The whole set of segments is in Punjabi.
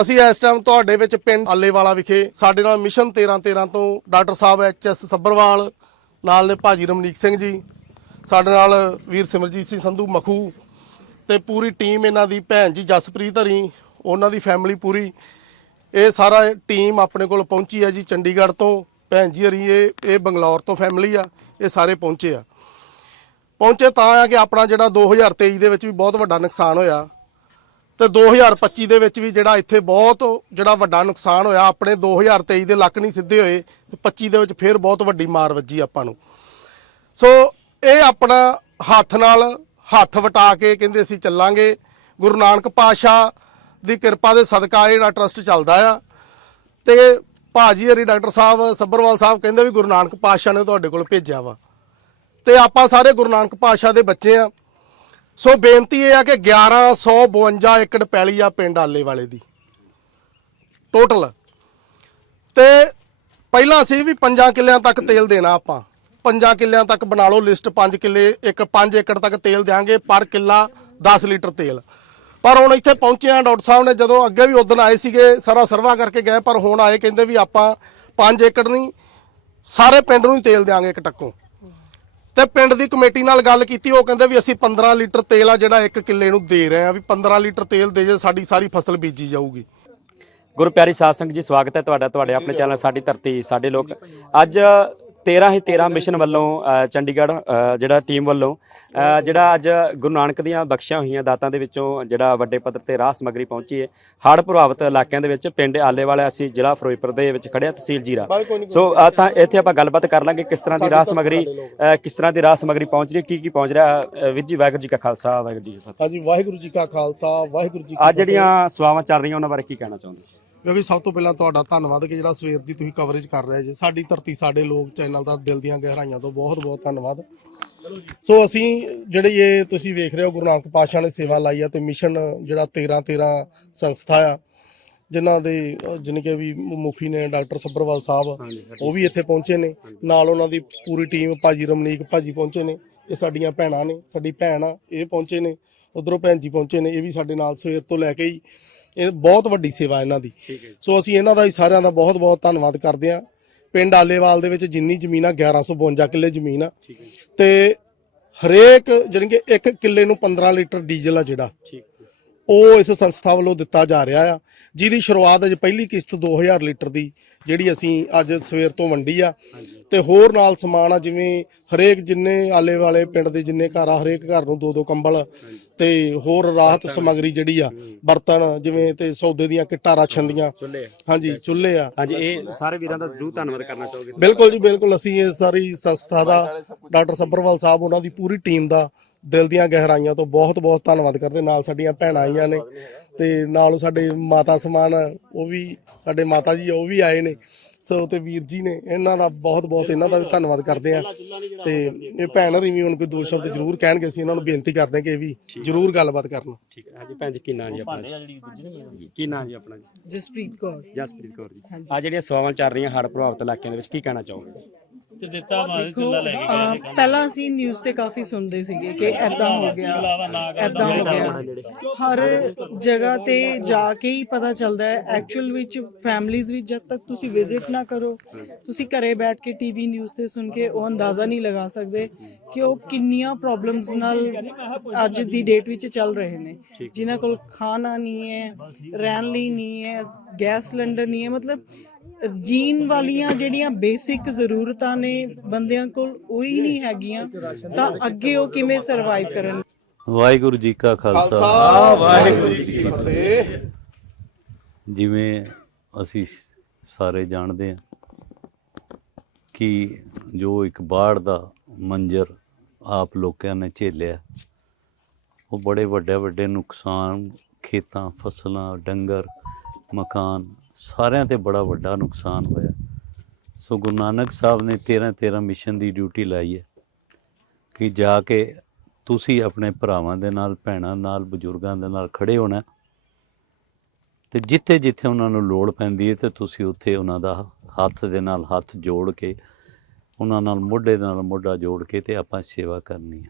ਅਸੀਂ ਇਸ ਟਾਈਮ ਤੁਹਾਡੇ ਵਿੱਚ ਪਿੰਡ ਆਲੇਵਾਲਾ ਵਿਖੇ ਸਾਡੇ ਨਾਲ ਮਿਸ਼ਨ 13 13 ਤੋਂ ਡਾਕਟਰ ਸਾਹਿਬ ਐਚ ਐਸ ਸੱਬਰਵਾਲ ਨਾਲ ਨੇ ਭਾਜੀ ਰਮਨੀਕ ਸਿੰਘ ਜੀ, ਸਾਡੇ ਨਾਲ ਵੀਰ ਸਿਮਰਜੀਤ ਸਿੰਘ ਸੰਧੂ ਮਖੂ ਤੇ ਪੂਰੀ ਟੀਮ ਇਹਨਾਂ ਦੀ, ਭੈਣ ਜੀ ਜਸਪ੍ਰੀਤ ਹਰੀ, ਉਹਨਾਂ ਦੀ ਫੈਮਿਲੀ ਪੂਰੀ। ਇਹ ਸਾਰਾ ਟੀਮ ਆਪਣੇ ਕੋਲ ਪਹੁੰਚੀ ਹੈ ਜੀ ਚੰਡੀਗੜ੍ਹ ਤੋਂ। ਭੈਣ ਜੀ ਹਰੀ, ਇਹ ਇਹ ਬੰਗਲੌਰ ਤੋਂ ਫੈਮਿਲੀ ਆ, ਇਹ ਸਾਰੇ ਪਹੁੰਚੇ ਆ। ਪਹੁੰਚੇ ਤਾਂ ਆ ਕਿ ਆਪਣਾ ਜਿਹੜਾ 2023 ਦੇ ਵਿੱਚ ਵੀ ਬਹੁਤ ਵੱਡਾ ਨੁਕਸਾਨ ਹੋਇਆ। ਤੇ 2025 ਦੇ ਵਿੱਚ ਵੀ ਜਿਹੜਾ ਇੱਥੇ ਬਹੁਤ ਜਿਹੜਾ ਵੱਡਾ ਨੁਕਸਾਨ ਹੋਇਆ, ਆਪਣੇ 2023 ਦੇ ਲੱਕ ਨਹੀਂ ਸਿੱਧੇ ਹੋਏ, ਤੇ 25 ਦੇ ਵਿੱਚ ਫਿਰ ਬਹੁਤ ਵੱਡੀ ਮਾਰ ਵੱਜੀ ਆਪਾਂ ਨੂੰ। ਸੋ ਇਹ ਆਪਣਾ ਹੱਥ ਨਾਲ ਹੱਥ ਵਟਾ ਕੇ ਕਹਿੰਦੇ ਅਸੀਂ ਚੱਲਾਂਗੇ। ਗੁਰੂ ਨਾਨਕ ਪਾਤਸ਼ਾਹ ਦੀ ਕਿਰਪਾ ਦੇ ਸਦਕਾ ਜਿਹੜਾ ਟਰਸਟ ਚੱਲਦਾ ਆ। ਤੇ ਭਾਜੀ ਹਰੀ ਡਾਕਟਰ ਸਾਹਿਬ ਸੱਬਰਵਾਲ ਸਾਹਿਬ ਕਹਿੰਦੇ ਵੀ ਗੁਰੂ ਨਾਨਕ ਪਾਤਸ਼ਾਹ ਨੇ ਤੁਹਾਡੇ ਕੋਲ ਭੇਜਿਆ ਵਾ। ਤੇ ਆਪਾਂ ਸਾਰੇ ਗੁਰੂ ਨਾਨਕ ਪਾਤਸ਼ਾਹ ਦੇ ਬੱਚੇ ਆ। ਸੋ ਬੇਨਤੀ ਇਹ ਆ ਕਿ 1152 ਏਕੜ ਪੈਲੀ ਆ ਪਿੰਡ ਆਲੇ ਵਾਲੇ ਦੀ ਟੋਟਲ ਤੇ ਪਹਿਲਾਂ ਸੀ ਵੀ 5 ਕਿੱਲਿਆਂ ਤੱਕ ਤੇਲ ਦੇਣਾ ਆਪਾਂ। 5 ਕਿੱਲਿਆਂ ਤੱਕ ਬਣਾ ਲਓ ਲਿਸਟ 5 ਕਿੱਲੇ, ਇੱਕ 5 ਏਕੜ ਤੱਕ ਤੇਲ ਦੇਾਂਗੇ ਪਰ ਕਿੱਲਾ 10 ਲੀਟਰ ਤੇਲ। ਪਰ ਹੁਣ ਇੱਥੇ ਪਹੁੰਚਿਆ ਡਾਕਟਰ ਸਾਹਿਬ ਨੇ, ਜਦੋਂ ਅੱਗੇ ਵੀ ਉਦੋਂ ਆਏ ਸੀਗੇ, ਸਾਰਾ ਸਰਵਾ ਕਰਕੇ ਗਏ, ਪਰ ਹੁਣ ਆਏ ਕਹਿੰਦੇ ਵੀ ਆਪਾਂ 5 ਏਕੜ ਨਹੀਂ, ਸਾਰੇ ਪਿੰਡ ਨੂੰ ਹੀ ਤੇਲ ਦੇਾਂਗੇ ਇੱਕ ਟੱਕੋਂ। ਤੇ ਪਿੰਡ ਦੀ ਕਮੇਟੀ ਨਾਲ ਗੱਲ ਕੀਤੀ, ਉਹ ਕਹਿੰਦੇ ਵੀ ਅਸੀਂ 15 ਲੀਟਰ ਤੇਲ ਆ ਜਿਹੜਾ ਇੱਕ ਕਿੱਲੇ ਨੂੰ ਦੇ ਰਹੇ ਆ, ਵੀ 15 ਲੀਟਰ ਤੇਲ ਦੇ ਜੇ ਸਾਡੀ ਸਾਰੀ ਫਸਲ ਬੀਜੀ ਜਾਊਗੀ। ਗੁਰੂ ਪਿਆਰੀ ਸਾਧ ਸੰਗਤ ਜੀ, ਸਵਾਗਤ ਹੈ ਤੁਹਾਡਾ, ਤੁਹਾਡੇ ਆਪਣੇ ਚੈਨਲ ਸਾਡੀ ਧਰਤੀ, ਸਾਡੇ ਲੋਕ। ਅੱਜ 13 ਹੀ 13 ਮਿਸ਼ਨ ਵੱਲੋਂ ਅ, ਚੰਡੀਗੜ੍ਹ ਅ, ਜਿਹੜਾ ਟੀਮ ਵੱਲੋਂ ਅ, ਜਿਹੜਾ ਅੱਜ ਗੁਰੂ ਨਾਨਕ ਦੀਆਂ ਬਖਸ਼ੀਆਂ ਹੋਈਆਂ ਦਾਤਾਂ ਦੇ ਵਿੱਚੋਂ ਜਿਹੜਾ ਵੱਡੇ ਪੱਧਰ ਤੇ ਰਾਹ ਸਮਗਰੀ ਪਹੁੰਚੀ ਹੈ ਹੜ੍ਹ ਪ੍ਰਭਾਵਿਤ ਇਲਾਕਿਆਂ ਦੇ ਵਿੱਚ ਪਿੰਡ ਆਲੇ ਵਾਲਾ ਅਸੀਂ ਜ਼ਿਲ੍ਹਾ ਫਿਰੋਜ਼ਪੁਰ ਦੇ ਵਿੱਚ ਖੜਿਆ ਤਹਿਸੀਲ ਜੀਰਾ। ਸੋ ਅ, ਤਾਂ ਇੱਥੇ ਆਪਾਂ ਗੱਲਬਾਤ ਕਰ ਲਾਂਗੇ ਕਿਸ ਤਰ੍ਹਾਂ ਦੀ ਰਾਹ ਸਮਗਰੀ ਅ, ਕਿਸ ਤਰ੍ਹਾਂ ਦੀ ਰਾਹ ਸਮਗਰੀ ਪਹੁੰਚ ਰਹੀ ਹੈ ਕੀ ਕੀ ਪਹੁੰਚ ਰਿਹਾ ਅ, ਵੀਰ ਜੀ ਵਾਹਿਗੁਰੂ ਜੀ ਕਾ ਖਾਲਸਾ ਵਾਹਿਗੁਰੂ ਜੀ ਕੀ ਫਤਿਹ। ਹਾਂਜੀ ਵਾਹਿਗੁਰੂ ਜੀ ਕਾ ਖਾਲਸਾ ਵਾਹਿਗੁਰੂ ਜੀ ਅੱਜ ਜਿਹੜੀਆਂ ਸੇਵਾਵਾਂ ਚੱਲ ਰਹੀਆਂ ਉਹਨਾਂ ਬਾਰੇ ਕੀ ਕਹਿਣਾ ਚਾਹੁੰਦੇ ਕਿਉਂਕਿ ਸਭ ਤੋਂ ਪਹਿਲਾਂ ਤੁਹਾਡਾ ਧੰਨਵਾਦ ਕਿ ਜਿਹੜਾ ਸਵੇਰ ਦੀ ਤੁਸੀਂ ਕਵਰੇਜ ਕਰ ਰਹੇ ਜੀ। ਸਾਡੀ ਧਰਤੀ ਸਾਡੇ ਲੋਕ ਚੈਨਲ ਦਾ ਦਿਲ ਦੀਆਂ ਗਹਿਰਾਈਆਂ ਤੋਂ ਬਹੁਤ ਬਹੁਤ ਧੰਨਵਾਦ। ਸੋ ਅਸੀਂ ਜਿਹੜੀ ਇਹ ਤੁਸੀਂ ਵੇਖ ਰਹੇ ਹੋ ਗੁਰੂ ਨਾਨਕ ਪਾਤਸ਼ਾਹ ਨੇ ਸੇਵਾ ਲਾਈ ਆ ਤੇ ਮਿਸ਼ਨ ਜਿਹੜਾ 13 13 ਸੰਸਥਾ ਆ ਜਿਨ੍ਹਾਂ ਦੇ ਜਾਣੀ ਕਿ ਵੀ ਮੁਖੀ ਨੇ ਡਾਕਟਰ ਸੱਬਰਵਾਲ ਸਾਹਿਬ ਉਹ ਵੀ ਇੱਥੇ ਪਹੁੰਚੇ ਨੇ। ਨਾਲ ਉਹਨਾਂ ਦੀ ਪੂਰੀ ਟੀਮ ਭਾਜੀ ਰਮਨੀਕ ਭਾਜੀ ਪਹੁੰਚੇ ਨੇ। ਇਹ ਸਾਡੀਆਂ ਭੈਣਾਂ ਨੇ ਸਾਡੀ ਭੈਣ ਆ ਇਹ ਪਹੁੰਚੇ ਨੇ। ਉਧਰੋਂ ਭੈਣ ਜੀ ਪਹੁੰਚੇ ਨੇ ਇਹ ਵੀ ਸਾਡੇ ਨਾਲ ਸਵੇਰ ਤੋਂ ਲੈ ਕੇ ਹੀ ਇਹ ਬਹੁਤ ਵੱਡੀ ਸੇਵਾ ਇਹਨਾਂ ਦੀ। ਸੋ ਅਸੀਂ ਇਹਨਾਂ ਦਾ ਹੀ ਸਾਰਿਆਂ ਦਾ ਬਹੁਤ ਬਹੁਤ ਧੰਨਵਾਦ ਕਰਦੇ ਹਾਂ। ਪਿੰਡ ਆਲੇਵਾਲ ਦੇ ਵਿੱਚ ਜਿੰਨੀ ਜ਼ਮੀਨ ਆ 1152 ਕਿੱਲੇ ਜ਼ਮੀਨ ਆ। ਤੇ ਹਰੇਕ ਜਾਣੀ ਕਿ ਇੱਕ ਕਿੱਲੇ ਨੂੰ 15 ਲੀਟਰ ਡੀਜ਼ਲ ਆ ਜਿਹੜਾ। ਉਹ ਇਸ ਸੰਸਥਾ ਵੱਲੋਂ ਦਿੱਤਾ ਜਾ ਰਿਹਾ ਆ ਜਿਹਦੀ ਸ਼ੁਰੂਆਤ ਅਜ ਪਹਿਲੀ ਕਿਸ਼ਤ 2000 ਲੀਟਰ ਦੀ ਜਿਹੜੀ ਅਸੀਂ ਅੱਜ ਸਵੇਰ ਤੋਂ ਵੰਡੀ ਆ। ਤੇ ਹੋਰ ਨਾਲ ਸਮਾਨ ਆ ਜਿਵੇਂ ਹਰੇਕ ਜਿੰਨੇ ਆਲੇ ਵਾਲੇ ਪਿੰਡ ਦੇ ਜਿੰਨੇ ਘਰ ਆ ਹਰੇਕ ਘਰ ਨੂੰ ਦੋ ਦੋ ਕੰਬਲ ਤੇ ਹੋਰ ਰਾਹਤ ਸਮੱਗਰੀ ਜਿਹੜੀ ਆ ਬਰਤਨ ਜਿਵੇਂ ਤੇ ਸੌਦੇ ਦੀਆਂ ਕਿੱਟਾਂ ਰਾਸ਼ਨ ਦੀਆਂ। ਹਾਂਜੀ ਚੁੱਲ੍ਹੇ ਆ। ਹਾਂਜੀ ਇਹ ਸਾਰੇ ਵੀਰਾਂ ਦਾ ਜ਼ਰੂਰ ਧੰਨਵਾਦ ਕਰਨਾ ਚਾਹੋਗੇ। ਬਿਲਕੁਲ ਜੀ ਬਿਲਕੁਲ। ਅਸੀਂ ਇਹ ਸਾਰੀ ਸੰਸਥਾ ਦਾ ਡਾਕਟਰ ਸੱਬਰਵਾਲ ਸਾਹਿਬ ਉਹਨਾਂ ਦੀ ਪੂਰੀ ਟੀਮ ਦਾ ਦਿਲ ਦੀਆਂ ਗਹਿਰਾਈਆਂ ਤੋਂ ਬਹੁਤ ਬਹੁਤ ਧੰਨਵਾਦ ਕਰਦੇ। ਨਾਲ ਸਾਡੀਆਂ ਭੈਣਾਂ ਆਈਆਂ ਨੇ ਤੇ ਨਾਲ ਸਾਡੇ ਮਾਤਾ ਸਮਾਨ ਉਹ ਵੀ ਸਾਡੇ ਮਾਤਾ ਜੀ ਉਹ ਵੀ ਆਏ ਨੇ। ਸੋ ਤੇ ਵੀਰ ਜੀ ਨੇ ਇਹਨਾਂ ਦਾ ਬਹੁਤ ਬਹੁਤ ਇਹਨਾਂ ਦਾ ਵੀ ਧੰਨਵਾਦ ਕਰਦੇ ਆ। ਤੇ ਇਹ ਭੈਣ ਹਰੀ ਵੀ ਹੁਣ ਕੋਈ ਦੋ ਸ਼ਬਦ ਜ਼ਰੂਰ ਕਹਿਣਗੇ ਅਸੀਂ ਇਹਨਾਂ ਨੂੰ ਬੇਨਤੀ ਕਰਦੇ ਕਿ ਇਹ ਵੀ ਜ਼ਰੂਰ ਗੱਲਬਾਤ ਕਰਨ। ਠੀਕ ਹੈ। ਹਾਂਜੀ ਭੈਣ ਜੀ ਕੀ ਨਾਂ ਜੀ ਆਪਣਾ ਜੀ? ਕੀ ਨਾਂ ਜੀ ਆਪਣਾ ਜੀ? ਜਸਪ੍ਰੀਤ ਕੌਰ। ਜਸਪ੍ਰੀਤ ਕੌਰ ਜੀ। ਆ ਜਿਹੜੀਆਂ ਸੇਵਾਵਾਂ ਚੱਲ ਰਹੀਆਂ ਹੜ੍ਹ ਪ੍ਰਭਾਵਿਤ ਇਲਾਕਿਆਂ ਦੇ ਵਿੱਚ ਕੀ ਕਹਿਣਾ ਚਾਹੋਗੇ? ਦੇਖੋ ਅਹ, ਪਹਿਲਾਂ ਅਸੀਂ ਨਿਊਜ਼ ਤੇ ਕਾਫੀ ਸੁਣਦੇ ਸੀਗੇ ਕਿ ਐਦਾਂ ਹੋ ਗਿਆ ਐਦਾਂ ਹੋ ਗਿਆ। ਹਰ ਜਗ੍ਹਾ ਤੇ ਜਾ ਕੇ ਹੀ ਪਤਾ ਚੱਲਦਾ ਹੈ ਐਕਚੁਅਲ ਵਿੱਚ ਫੈਮਲੀਆਂ ਵਿੱਚ ਜਦ ਤੱਕ ਤੁਸੀਂ ਵਿਜ਼ਿਟ ਨਾ ਕਰੋ ਤੁਸੀਂ ਘਰੇ ਬੈਠ ਕੇ ਟੀਵੀ ਨਿਊਜ਼ ਤੇ ਸੁਣ ਕੇ ਉਹ ਅੰਦਾਜ਼ਾ ਨਹੀਂ ਲਗਾ ਸਕਦੇ ਕਿ ਉਹ ਕਿੰਨੀਆਂ ਪ੍ਰੋਬਲਮਸ ਨਾਲ ਅੱਜ ਦੀ ਡੇਟ ਵਿੱਚ ਚੱਲ ਰਹੇ ਨੇ। ਜਿਨ੍ਹਾਂ ਕੋਲ ਖਾਣਾ ਨਹੀਂ ਹੈ ਰਹਿਣ ਲਈ ਨਹੀਂ ਹੈ ਗੈਸ ਸਿਲੰਡਰ ਨਹੀਂ ਹੈ ਮਤਲਬ ਜੀਣ ਵਾਲੀਆਂ ਜਿਹੜੀਆਂ ਬੇਸਿਕ ਜ਼ਰੂਰਤਾਂ ਨੇ ਬੰਦਿਆਂ ਕੋਲ ਉਹ ਹੀ ਨਹੀਂ ਹੈਗੀਆਂ। ਤਾਂ ਅੱਗੇ ਉਹ ਕਿਵੇਂ ਸਰਵਾਈਵ ਕਰਨ? ਵਾਹਿਗੁਰੂ ਜੀ ਕਾ ਖਾਲਸਾ। ਖਾਲਸਾ ਵਾਹਿਗੁਰੂ ਜੀ ਕੀ ਫਤਿਹ। ਜਿਵੇਂ ਅਸੀਂ ਸਾਰੇ ਜਾਣਦੇ ਹਾਂ ਕਿ ਜੋ ਇੱਕ ਬਾੜ ਦਾ ਮੰਜ਼ਰ ਆਪ ਲੋਕਾਂ ਨੇ ਝੇਲਿਆ ਉਹ ਬੜੇ ਵੱਡੇ ਵੱਡੇ ਨੁਕਸਾਨ ਖੇਤਾਂ ਫਸਲਾਂ ਡੰਗਰ ਮਕਾਨ ਸਾਰਿਆਂ ਤੇ ਬੜਾ ਵੱਡਾ ਨੁਕਸਾਨ ਹੋਇਆ। ਸੋ ਗੁਰੂ ਨਾਨਕ ਸਾਹਿਬ ਨੇ 13 13 ਮਿਸ਼ਨ ਦੀ ਡਿਊਟੀ ਲਾਈ ਹੈ ਕਿ ਜਾ ਕੇ ਤੁਸੀਂ ਆਪਣੇ ਭਰਾਵਾਂ ਦੇ ਨਾਲ, ਭੈਣਾਂ ਨਾਲ, ਬਜ਼ੁਰਗਾਂ ਦੇ ਨਾਲ ਖੜੇ ਹੋਣਾ। ਤੇ ਜਿੱਥੇ ਜਿੱਥੇ ਉਹਨਾਂ ਨੂੰ ਲੋੜ ਪੈਂਦੀ ਹੈ ਤੇ ਤੁਸੀਂ ਉੱਥੇ ਉਹਨਾਂ ਦਾ ਹੱਥ ਦੇ ਨਾਲ ਹੱਥ ਜੋੜ ਕੇ, ਉਹਨਾਂ ਨਾਲ ਮੋਢੇ ਦੇ ਨਾਲ ਮੋਢਾ ਜੋੜ ਕੇ ਤੇ ਆਪਾਂ ਸੇਵਾ ਕਰਨੀ ਹੈ।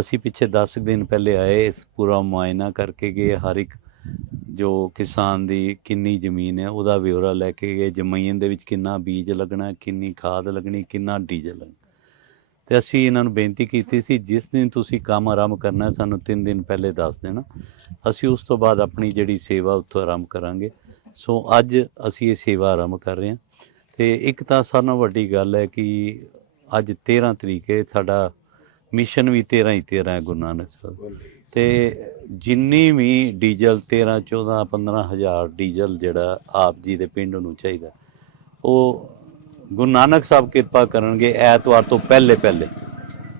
ਅਸੀਂ ਪਿੱਛੇ 10 ਦਿਨ ਪਹਿਲੇ ਆਏ, ਇਸ ਪੂਰਾ ਮੁਆਇਨਾ ਕਰਕੇ ਗਏ, ਹਰ ਇੱਕ ਜੋ ਕਿਸਾਨ ਦੀ ਕਿੰਨੀ ਜ਼ਮੀਨ ਹੈ, ਉਹਦਾ ਵਿਵਰਾ ਲੈ ਕੇ ਗਏ, ਜ਼ਮੀਨ ਦੇ ਵਿੱਚ ਕਿੰਨਾ ਬੀਜ ਲੱਗਣਾ, ਕਿੰਨੀ ਖਾਦ ਲੱਗਣੀ, ਕਿੰਨਾ ਡੀਜ਼ਲ ਲੱਗਣਾ। ਤੇ ਅਸੀਂ ਇਹਨਾਂ ਨੂੰ ਬੇਨਤੀ ਕੀਤੀ ਸੀ, ਜਿਸ ਦਿਨ ਤੁਸੀਂ ਕੰਮ ਆਰੰਭ ਕਰਨਾ, ਸਾਨੂੰ 3 ਦਿਨ ਪਹਿਲੇ ਦੱਸ ਦੇਣਾ। ਅਸੀਂ ਉਸ ਤੋਂ ਬਾਅਦ ਆਪਣੀ ਜਿਹੜੀ ਸੇਵਾ ਉੱਥੋਂ ਆਰੰਭ ਕਰਾਂਗੇ। ਸੋ ਅੱਜ ਅਸੀਂ ਇਹ ਸੇਵਾ ਆਰੰਭ ਕਰ ਰਹੇ ਹਾਂ। ਤੇ ਇੱਕ ਤਾਂ ਸਾਰਿਆਂ ਨਾਲੋਂ ਵੱਡੀ ਗੱਲ ਹੈ ਕਿ ਅੱਜ 13 ਤਰੀਕ ਹੈ, ਸਾਡਾ ਮਿਸ਼ਨ ਵੀ 13 ਹੀ 13 ਹੈ ਗੁਰੂ ਨਾਨਕ ਸਾਹਿਬ। ਤੇ ਜਿੰਨੀ ਵੀ ਡੀਜ਼ਲ 13 14 15 ਹਜ਼ਾਰ ਡੀਜ਼ਲ ਜਿਹੜਾ ਆਪ ਜੀ ਦੇ ਪਿੰਡ ਨੂੰ ਚਾਹੀਦਾ ਉਹ ਗੁਰੂ ਨਾਨਕ ਸਾਹਿਬ ਕਿਰਪਾ ਕਰਨਗੇ ਐਤਵਾਰ ਤੋਂ ਪਹਿਲੇ ਪਹਿਲੇ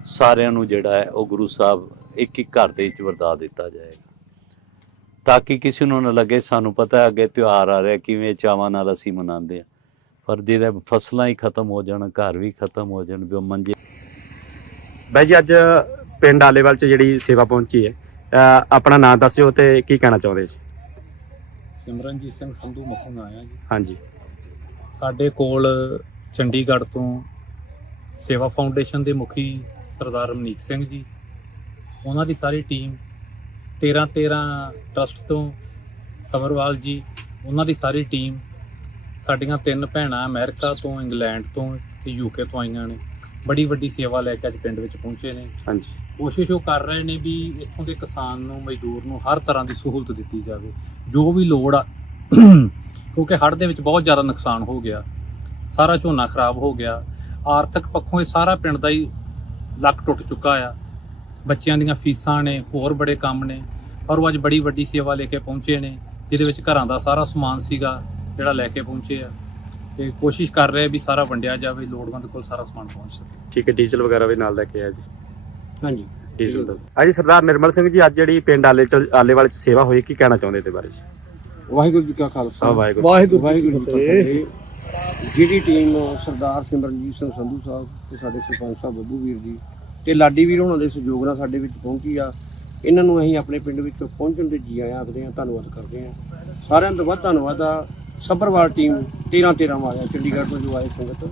ਸਾਰਿਆਂ ਨੂੰ ਜਿਹੜਾ ਹੈ ਉਹ ਗੁਰੂ ਸਾਹਿਬ ਇੱਕ ਇੱਕ ਘਰ ਦੇ ਵਿੱਚ ਵਰਦਾ ਦਿੱਤਾ ਜਾਏਗਾ। ਤਾਂ ਕਿ ਕਿਸੇ ਨੂੰ ਨਾ ਲੱਗੇ ਸਾਨੂੰ ਪਤਾ ਹੈ ਅੱਗੇ ਤਿਉਹਾਰ ਆ ਰਿਹਾ ਕਿਵੇਂ ਚਾਵਾਂ ਨਾਲ ਅਸੀਂ ਮਨਾਉਂਦੇ ਆ ਪਰ ਜਿਹੜੇ ਫਸਲਾਂ ਹੀ ਖਤਮ ਹੋ ਜਾਣ ਘਰ ਵੀ ਖਤਮ ਹੋ ਜਾਣ ਉਹ ਮੰਜੇ ਬਾਈ ਜੀ ਅੱਜ ਪਿੰਡ ਆਲੇਵਾਲ ਚ ਜਿਹੜੀ ਸੇਵਾ ਪਹੁੰਚੀ ਹੈ ਆਪਣਾ ਨਾਮ ਦੱਸਿਓ ਤੇ ਕੀ ਕਹਿਣਾ ਚਾਹੁੰਦੇ ਜੀ? ਸਿਮਰਨਜੀਤ ਸਿੰਘ ਸੰਧੂ ਮਖੂ ਆਇਆ ਜੀ। ਹਾਂਜੀ। ਸਾਡੇ ਕੋਲ ਚੰਡੀਗੜ੍ਹ ਤੋਂ ਸੇਵਾ ਫਾਊਂਡੇਸ਼ਨ ਦੇ ਮੁਖੀ ਸਰਦਾਰ ਰਮਨੀਕ ਸਿੰਘ ਜੀ ਉਹਨਾਂ ਦੀ ਸਾਰੀ ਟੀਮ 13 13 ਟਰਸਟ ਤੋਂ ਸਮਰਵਾਲ ਜੀ ਉਹਨਾਂ ਦੀ ਸਾਰੀ ਟੀਮ ਸਾਡੀਆਂ ਤਿੰਨ ਭੈਣਾਂ ਅਮਰੀਕਾ ਤੋਂ ਇੰਗਲੈਂਡ ਤੋਂ ਤੇ ਯੂਕੇ ਤੋਂ ਆਈਆਂ ਨੇ। ਬੜੀ ਵੱਡੀ ਸੇਵਾ ਲੈ ਕੇ ਅੱਜ ਪਿੰਡ ਵਿੱਚ ਪਹੁੰਚੇ ਨੇ। ਹਾਂਜੀ। ਕੋਸ਼ਿਸ਼ ਉਹ ਕਰ ਰਹੇ ਨੇ ਵੀ ਇੱਥੋਂ ਦੇ ਕਿਸਾਨ ਨੂੰ ਮਜ਼ਦੂਰ ਨੂੰ ਹਰ ਤਰ੍ਹਾਂ ਦੀ ਸਹੂਲਤ ਦਿੱਤੀ ਜਾਵੇ। ਜੋ ਵੀ ਲੋੜ ਆ ਕਿਉਂਕਿ ਹੜ੍ਹ ਦੇ ਵਿੱਚ ਬਹੁਤ ਜ਼ਿਆਦਾ ਨੁਕਸਾਨ ਹੋ ਗਿਆ। ਸਾਰਾ ਝੋਨਾ ਖਰਾਬ ਹੋ ਗਿਆ। ਆਰਥਿਕ ਪੱਖੋਂ ਇਹ ਸਾਰਾ ਪਿੰਡ ਦਾ ਹੀ ਲੱਕ ਟੁੱਟ ਚੁੱਕਾ ਆ। ਬੱਚਿਆਂ ਦੀਆਂ ਫੀਸਾਂ ਨੇ ਹੋਰ ਬੜੇ ਕੰਮ ਨੇ। ਪਰ ਉਹ ਅੱਜ ਬੜੀ ਵੱਡੀ ਸੇਵਾ ਲੈ ਕੇ ਪਹੁੰਚੇ ਨੇ ਜਿਹਦੇ ਵਿੱਚ ਘਰਾਂ ਦਾ ਸਾਰਾ ਸਮਾਨ ਸੀਗਾ ਜਿਹੜਾ ਲੈ ਕੇ ਪਹੁੰਚੇ ਆ। ਤੇ ਕੋਸ਼ਿਸ਼ ਕਰ ਰਹੇ ਆ ਵੀ ਸਾਰਾ ਵੰਡਿਆ ਜਾਵੇ ਲੋੜਵੰਦ ਕੋਲ ਸਾਰਾ ਸਮਾਨ ਪਹੁੰਚ ਸਕੇ। ਠੀਕ ਹੈ ਡੀਜ਼ਲ ਵਗੈਰਾ ਵੀ ਨਾਲ ਲੈ ਕੇ ਆਇਆ ਜੀ? ਹਾਂਜੀ। ਡੀਜ਼ਲ ਦਾ। ਹਾਂਜੀ। ਸਰਦਾਰ ਨਿਰਮਲ ਸਿੰਘ ਜੀ ਅੱਜ ਜਿਹੜੀ ਪਿੰਡ ਆਲੇ ਚ ਆਲੇਵਾਲ ਚ ਸੇਵਾ ਹੋਈ ਕੀ ਕਹਿਣਾ ਚਾਹੁੰਦੇ ਇਹਦੇ ਬਾਰੇ ਜੀ? ਵਾਹਿਗੁਰੂ ਜੀ ਕਾ ਖਾਲਸਾ। ਵਾਹਿਗੁਰੂ ਵਾਹਿਗੁਰੂ ਜੀ ਕੀ ਫਤਿਹ। ਜਿਹੜੀ ਟੀਮ ਸਰਦਾਰ ਸਿਮਰਨਜੀਤ ਸਿੰਘ ਸੰਧੂ ਸਾਹਿਬ ਤੇ ਸਾਡੇ ਸਰਪੰਚ ਸਾਹਿਬ ਬੱਬੂ ਵੀਰ ਜੀ ਤੇ ਲਾਡੀ ਵੀਰ ਹੋਣਾ ਦੇ ਸਹਿਯੋਗ ਨਾਲ ਸਾਡੇ ਵਿੱਚ ਪਹੁੰਚੀ ਆ ਇਹਨਾਂ ਨੂੰ ਅਸੀਂ ਆਪਣੇ ਪਿੰਡ ਵਿੱਚ ਪਹੁੰਚਣ ਦੇ ਜੀ ਆਇਆਂ ਆਖਦੇ ਹਾਂ ਧੰਨਵਾਦ ਕਰਦੇ ਹਾਂ। ਸਾਰਿਆਂ ਤੋਂ ਵੱਧ ਧੰਨਵਾਦ ਆ। ਸੱਭਰਵਾਲ ਟੀਮ 13 13 ਵਾਲਿਆ ਚੰਡੀਗੜ੍ਹ ਤੋਂ ਜੋ ਆਏ ਸੰਗਤ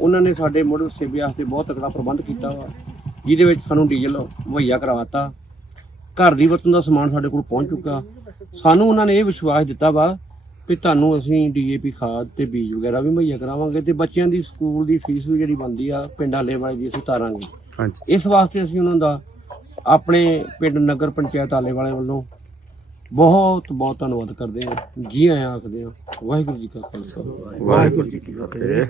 ਉਹਨਾਂ ਨੇ ਸਾਡੇ ਮੁੜ ਸੇਵੇ ਵਾਸਤੇ ਬਹੁਤ ਤਕੜਾ ਪ੍ਰਬੰਧ ਕੀਤਾ ਵਾ ਜਿਹਦੇ ਵਿੱਚ ਸਾਨੂੰ ਡੀਜ਼ਲ ਮੁਹੱਈਆ ਕਰਵਾਤਾ। ਘਰ ਦੀ ਵਰਤੋਂ ਦਾ ਸਮਾਨ ਸਾਡੇ ਕੋਲ ਪਹੁੰਚ ਚੁੱਕਾ। ਸਾਨੂੰ ਉਹਨਾਂ ਨੇ ਇਹ ਵਿਸ਼ਵਾਸ ਦਿੱਤਾ ਵਾ ਵੀ ਤੁਹਾਨੂੰ ਅਸੀਂ ਡੀਏਪੀ ਖਾਦ ਤੇ ਬੀਜ ਵਗੈਰਾ ਵੀ ਮੁਹੱਈਆ ਕਰਾਵਾਂਗੇ ਤੇ ਬੱਚਿਆਂ ਦੀ ਸਕੂਲ ਦੀ ਫੀਸ ਵੀ ਜਿਹੜੀ ਬਣਦੀ ਆ ਪਿੰਡਾਂ ਲੈਵਲ ਦੀ ਅਸੀਂ ਤਾਰਾਂਗੇ ਹਾਂਜੀ। ਇਸ ਵਾਸਤੇ ਅਸੀਂ ਉਹਨਾਂ ਦਾ ਆਪਣੇ ਪਿੰਡ ਨਗਰ ਪੰਚਾਇਤ ਆਲੇ ਵਾਲੇ ਵੱਲੋਂ ਬਹੁਤ ਬਹੁਤ ਧੰਨਵਾਦ ਕਰਦੇ ਹਾਂ। ਜੀ ਆਇਆਂ ਆਖਦੇ ਹਾਂ। ਵਾਹਿਗੁਰੂ ਜੀ ਕਾ ਖਾਲਸਾ। ਵਾਹਿਗੁਰੂ ਜੀ ਕੀ ਫਤਿਹ।